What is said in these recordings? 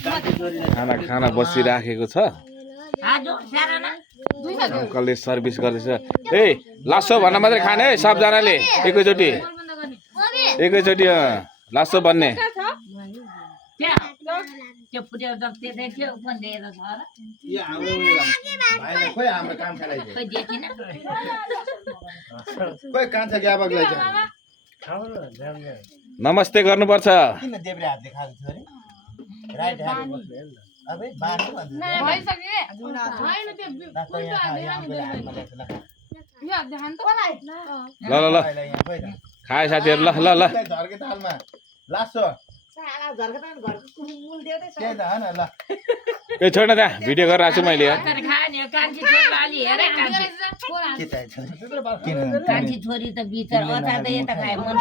खाना खाना बसिराखेको छ अङ्कलले सर्भिस गर्दैछ ए लासो भन्न मात्रै खाने है सबजनाले एकैचोटि लासो भन्ने नमस्ते गर्नुपर्छ ल ल ल खाए साथीहरु ल ल ल ए छोड न त्यहाँ भिडियो गरिरहेको छु मैले छोरी त भित्र अचार त यता खाए मन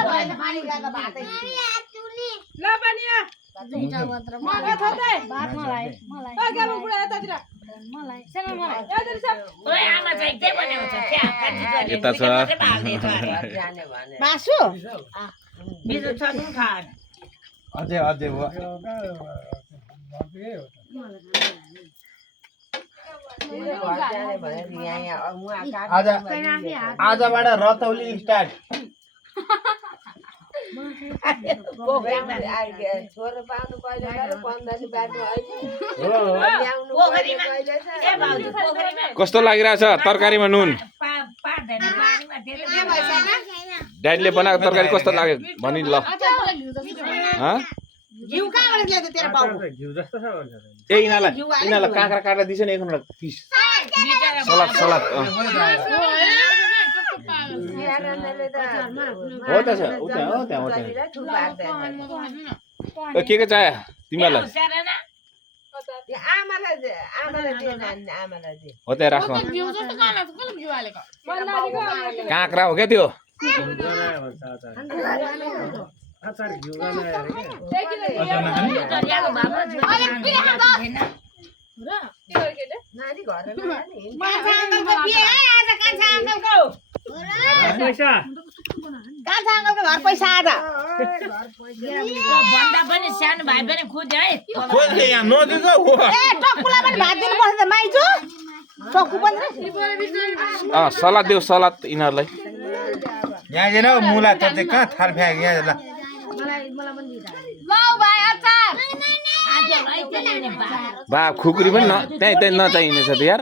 यता छ आजबाट रतौली स्टार्ट कस्तो लागिरहेछ तरकारीमा नुन ड्याडीले बनाएको तरकारी कस्तो लाग्यो भनि ल ए यिनीहरूलाई काँक्रा काट्दा दिन्छ नि एकजना पिस सलाद सलाद हो त छ उता हो त्यहाँ के चाहियो तिमीलाई हो त्यहाँ राख्नु काँक्रा हो क्या त्यो भन्दा पनि सानो भाइ पनि खोज है सलाद देऊ सलाद यिनीहरूलाई यहाँ जेन मुला त कहाँ थाल फ्याक यहाँ ल बा खुकुरी पनि त्यहीँ नचाहिने छ त यार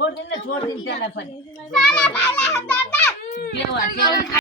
छोडिदिनु त्यसलाई पनि